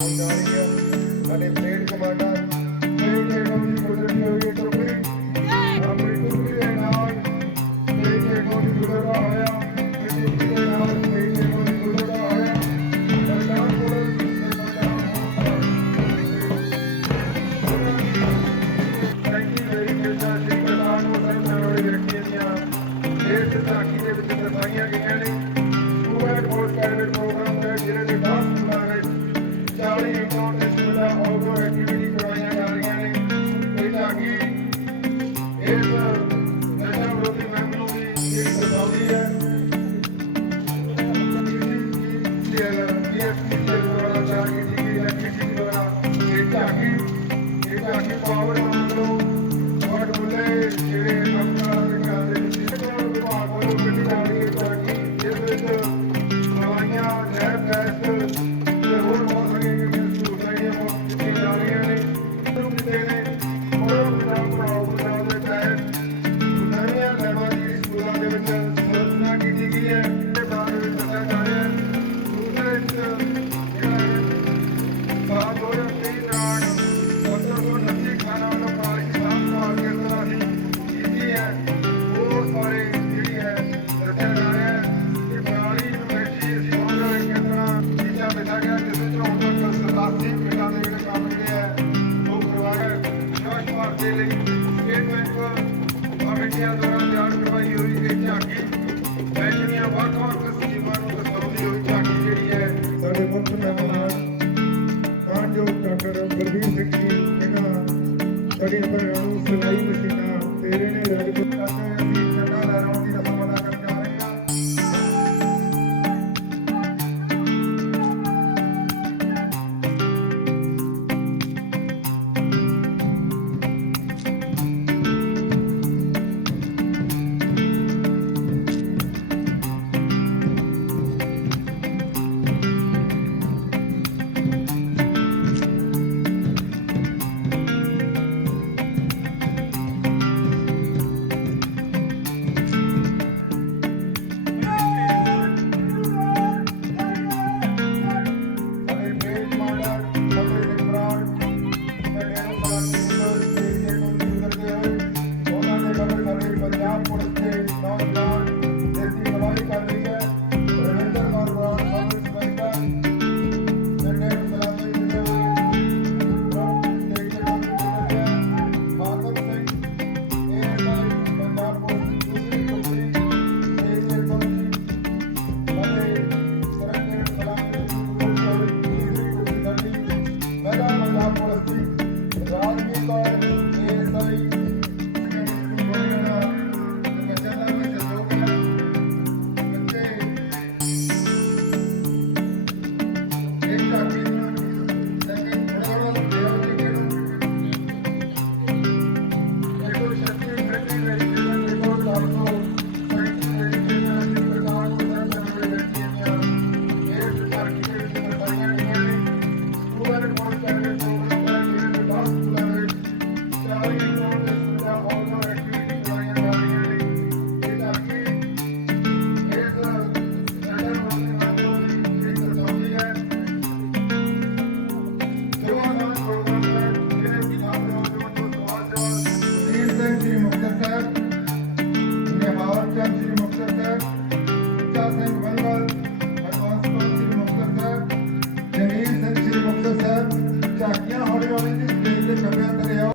ਸਾਡੇ plate commander plate ਦੇ ਕੋਲ ਗੁਜ਼ਰਦੀ ਹੋਈ ਟੋਕਰੀ ਆਪਣੀ ਟੋਕਰੀ ਦੇ ਨਾਲ ਪਲੇਟ ਦੇ ਕੋਲ ਗੁਜ਼ਰਦਾ ਹੋਇਆ ਟੋਕਰੀ ਦੇ ਨਾਲ ਪਲੇਟ ਦੇ ਕੋਲ ਗੁਜ਼ਰਦਾ ਹੋਇਆ ਸਰਦਾਰ ਕੋਲ ਥੈਂਕ ਯੂ ਵੈਰੀ ਮਚ ਜੀ ਪ੍ਰਧਾਨ ਨੂੰ ਸਰਦਾਰ ਵਾਲੀ ਵਿਅਕਤੀਆਂ ਦੀਆਂ ਇਸ ਦੇ ਵਿੱਚ ਦਰਸਾਈਆਂ ਗਈਆਂ ਨੇ 40 ਇੰਡੋਰ ਤੇ ਸਕੂਲਾਂ ਆਊਟਡੋਰ ਐਕਟੀਵਿਟੀ ਕਰਵਾਈਆਂ ਜਾ ਰਹੀਆਂ ਨੇ ਇਹ ਤਾਂ ਕਿ ਇਸ ਨਸ਼ਾ ਵਿਰੋਧੀ ਮੁਹਿੰਮ ਨੂੰ ਵੀ ਜਿਹੜੀ ਦਰਸਾਉਂਦੀ ਹੈ ਬੀਐਸਪੀ ਸਾਡੇ ਮੁੱਖ ਮਹਿਮਾਨ ਮਾਨਯੋਗ ਡਾਕਟਰ ਬਲਵੀਰ ਸਿੰਘ ਜੀ ਇਹਨਾਂ ਸਾਡੀਆਂ ਭੈਣਾਂ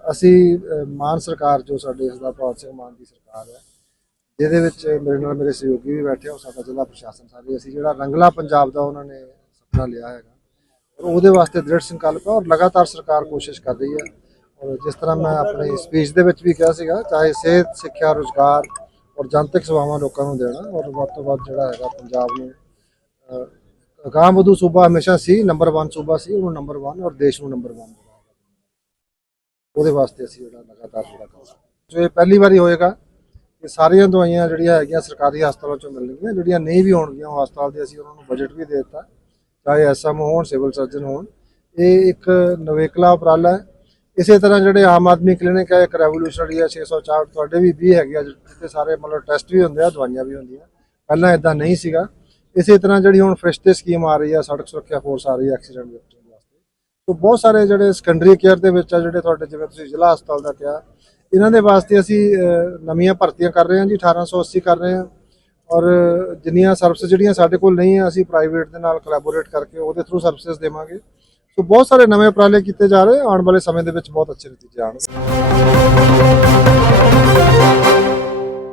ਅਸੀਂ ਮਾਨ ਸਰਕਾਰ ਜੋ ਸਾਡੇ ਸਰਦਾਰ ਭਗਤ ਸਿੰਘ ਮਾਨ ਦੀ ਸਰਕਾਰ ਹੈ, ਜਿਹਦੇ ਵਿੱਚ ਮੇਰੇ ਨਾਲ ਮੇਰੇ ਸਹਿਯੋਗੀ ਵੀ ਬੈਠੇ ਹੋ ਸਾਡਾ ਜ਼ਿਲ੍ਹਾ ਪ੍ਰਸ਼ਾਸਨ ਸਾਰੇ, ਅਸੀਂ ਜਿਹੜਾ ਰੰਗਲਾ ਪੰਜਾਬ ਦਾ ਉਹਨਾਂ ਨੇ ਸੁਪਨਾ ਲਿਆ ਹੈਗਾ, ਔਰ ਉਹਦੇ ਵਾਸਤੇ ਦ੍ਰਿੜ ਸੰਕਲਪ ਹੈ ਔਰ ਲਗਾਤਾਰ ਸਰਕਾਰ ਕੋਸ਼ਿਸ਼ ਕਰ ਰਹੀ ਹੈ, ਔਰ ਜਿਸ ਤਰ੍ਹਾਂ ਮੈਂ ਆਪਣੇ ਸਪੀਚ ਦੇ ਵਿੱਚ ਵੀ ਕਿਹਾ ਸੀਗਾ, ਚਾਹੇ ਸਿਹਤ, ਸਿੱਖਿਆ, ਰੋਜ਼ਗਾਰ ਔਰ ਜਨਤਕ ਸੇਵਾਵਾਂ ਲੋਕਾਂ ਨੂੰ ਦੇਣਾ, ਔਰ ਵੱਧ ਤੋਂ ਵੱਧ ਜਿਹੜਾ ਹੈਗਾ ਪੰਜਾਬ ਨੂੰ ਅਗਾਮ ਵਧੂ ਸੂਬਾ ਹਮੇਸ਼ਾ ਸੀ ਨੰਬਰ 1 ਸੂਬਾ ਸੀ, ਉਹਨੂੰ ਨੰਬਰ 1 ਔਰ ਦੇਸ਼ ਨੂੰ ਨੰਬਰ 1 ਉਹਦੇ ਵਾਸਤੇ ਅਸੀਂ ਜਿਹੜਾ ਲਗਾਤਾਰ ਜਿਹੜਾ ਕੰਮ ਸੋ ਇਹ ਪਹਿਲੀ ਵਾਰੀ ਹੋਏਗਾ ਕਿ ਸਾਰੀਆਂ ਦਵਾਈਆਂ ਜਿਹੜੀਆਂ ਹੈਗੀਆਂ ਸਰਕਾਰੀ ਹਸਪਤਾਲਾਂ ਚੋਂ ਮਿਲਣਗੀਆਂ, ਜਿਹੜੀਆਂ ਨਹੀਂ ਵੀ ਹੋਣਗੀਆਂ, ਉਹ ਹਸਪਤਾਲ ਦੇ ਅਸੀਂ ਉਹਨਾਂ ਨੂੰ ਬਜਟ ਵੀ ਦੇ ਦਿੱਤਾ, ਚਾਹੇ ਐਸਐਮ ਹੋਣ ਸਿਵਲ ਸਰਜਨ ਹੋਣ। ਇਹ ਇੱਕ ਨਵੇਕਲਾ ਉਪਰਾਲਾ ਹੈ। ਇਸੇ ਤਰ੍ਹਾਂ ਜਿਹੜੇ ਆਮ ਆਦਮੀ ਕਲੀਨਿਕ ਹੈ, ਇੱਕ ਰੈਵੋਲੂਸ਼ਨਰੀ ਹੈ 604 ਤੁਹਾਡੇ ਵੀ 20 ਹੈਗੇ ਆ, ਜਿੱਥੇ ਸਾਰੇ ਮਤਲਬ ਟੈਸਟ ਵੀ ਹੁੰਦੇ ਆ, ਦਵਾਈਆਂ ਵੀ ਹੁੰਦੀਆਂ। ਪਹਿਲਾਂ ਇਦਾਂ ਨਹੀਂ ਸੀਗਾ। ਇਸੇ ਤਰ੍ਹਾਂ ਜਿਹੜੀ ਹੁਣ ਫਰਿਸ਼ਤੇ ਸਕੀਮ ਆ ਰਹੀ ਹੈ ਸੜਕ ਸੁਰੱਖਿਆ ਫੋਰਸ ਆ ਰਹੀ ਹੈ ਐਕਸੀਡੈਂਟ ਵਿਕਟਮ ਵਾਸਤੇ ਸੋ ਬਹੁਤ ਸਾਰੇ ਜਿਹੜੇ ਸੈਕੰਡਰੀ ਕੇਅਰ ਦੇ ਵਿੱਚ ਆ, ਜਿਹੜੇ ਤੁਹਾਡੇ ਜਿਵੇਂ ਤੁਸੀਂ ਜ਼ਿਲ੍ਹਾ ਹਸਪਤਾਲ ਦਾ ਕਿਹਾ, ਇਹਨਾਂ ਦੇ ਵਾਸਤੇ ਅਸੀਂ ਨਵੀਆਂ ਭਰਤੀਆਂ ਕਰ ਰਹੇ ਹਾਂ ਜੀ 1880 ਕਰ ਰਹੇ ਹਾਂ। ਔਰ ਜਿੰਨੀਆਂ ਸਰਵਿਸ ਜਿਹੜੀਆਂ ਸਾਡੇ ਕੋਲ ਨਹੀਂ ਆ, ਅਸੀਂ ਪ੍ਰਾਈਵੇਟ ਦੇ ਨਾਲ ਕੋਲੈਬੋਰੇਟ ਕਰਕੇ ਉਹਦੇ ਥਰੂ ਸਰਵਿਸ ਦੇਵਾਂਗੇ। ਸੋ ਬਹੁਤ ਸਾਰੇ ਨਵੇਂ ਉਪਰਾਲੇ ਕੀਤੇ ਜਾ ਰਹੇ, ਆਉਣ ਵਾਲੇ ਸਮੇਂ ਦੇ ਵਿੱਚ ਬਹੁਤ ਅੱਛੇ ਨਤੀਜੇ ਆਉਣਗੇ।